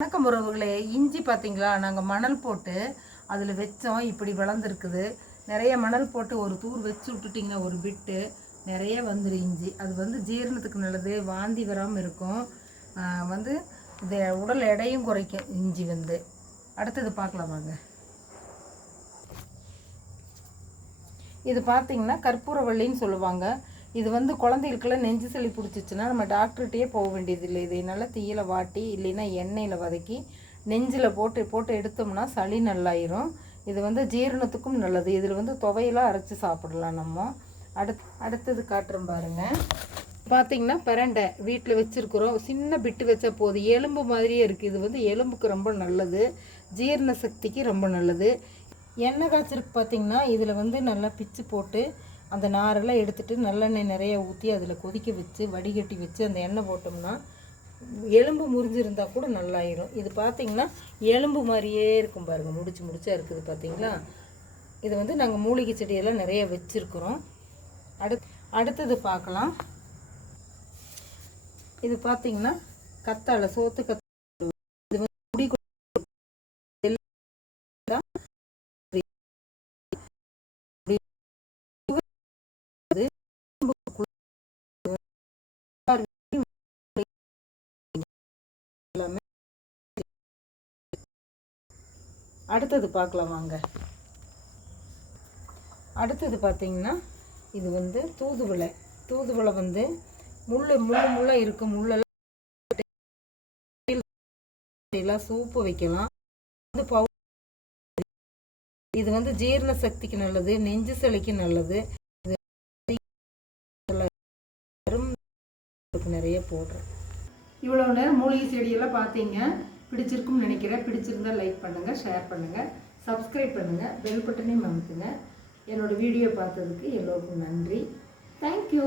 வணக்கம் உறவுகளே. இஞ்சி பார்த்தீங்களா, நாங்கள் மணல் போட்டு அதில் வச்சோம். இப்படி வளர்ந்துருக்குது. நிறைய மணல் போட்டு ஒரு தூர் வச்சு விட்டுட்டிங்கன்னா ஒரு பிட்டு நிறைய வந்துடும் இஞ்சி. அது ஜீரணத்துக்கு நல்லது, வாந்தி வராமல் இருக்கும், இந்த உடல் எடையும் குறைக்கும் இஞ்சி. அடுத்தது பார்க்கலாம் வாங்க. இது பார்த்தீங்கன்னா கற்பூரவள்ளின்னு சொல்லுவாங்க. இது குழந்தைகளுக்கெல்லாம் நெஞ்சு சளி பிடிச்சிச்சின்னா நம்ம டாக்டர்கிட்டயே போக வேண்டியதில்லை. இதை நல்லா தீயில வாட்டி இல்லைன்னா எண்ணெயில் வதக்கி நெஞ்சில் போட்டு எடுத்தோம்னா சளி நல்லாயிரும். இது ஜீரணத்துக்கும் நல்லது. இதில் துவையெல்லாம் அரைச்சி சாப்பிடலாம் நம்ம. அடுத்தது காட்டுறோம் பாருங்கள். பார்த்திங்கன்னா பிரண்டை வீட்டில் வச்சுருக்குறோம். சின்ன பிட்டு வச்சா போதும், எலும்பு மாதிரியே இருக்குது. இது எலும்புக்கு ரொம்ப நல்லது, ஜீரண சக்திக்கு ரொம்ப நல்லது. எண்ணெய் காய்ச்சலுக்கு பார்த்திங்கன்னா இதில் நல்லா பிச்சு போட்டு அந்த நாரெல்லாம் எடுத்துகிட்டு நல்லெண்ணெய் நிறைய ஊற்றி அதில் கொதிக்க வச்சு வடிகட்டி வச்சு அந்த எண்ணெய் போட்டோம்னா எலும்பு முறிஞ்சிருந்தால் கூட நல்லாயிரும். இது பார்த்திங்கன்னா எலும்பு மாதிரியே இருக்கும் பாருங்கள், முடிச்சா இருக்குது பார்த்திங்களா. இது நாங்கள் மூலிகை செடியெல்லாம் நிறைய வச்சுருக்குறோம். அடுத்தது பார்க்கலாம். இது பார்த்திங்கன்னா கத்தாழை, சோத்து கத்தாழை. அடுத்தது பார்க்கலாம் வாங்க. அடுத்தது பார்த்தீங்கன்னா இது தூதுவளை. தூதுவளை முள்ளா இருக்கும். முள்ளெல்லாம் சூப்பு வைக்கலாம். இது ஜீரண சக்திக்கு நல்லது, நெஞ்சு சளிக்கு நல்லது. நிறைய போடுறேன். இவ்வளோ நேரம் மூலிகை செடியெல்லாம் பார்த்தீங்க, பிடிச்சிருக்கும்னு நினைக்கிறேன். பிடிச்சிருந்தா லைக் பண்ணுங்கள், ஷேர் பண்ணுங்கள், சப்ஸ்கிரைப் பண்ணுங்கள், பெல் பட்டனையும் அமுத்துங்க. என்னோடய வீடியோ பார்த்ததுக்கு எல்லோருக்கும் நன்றி. தேங்க்யூ.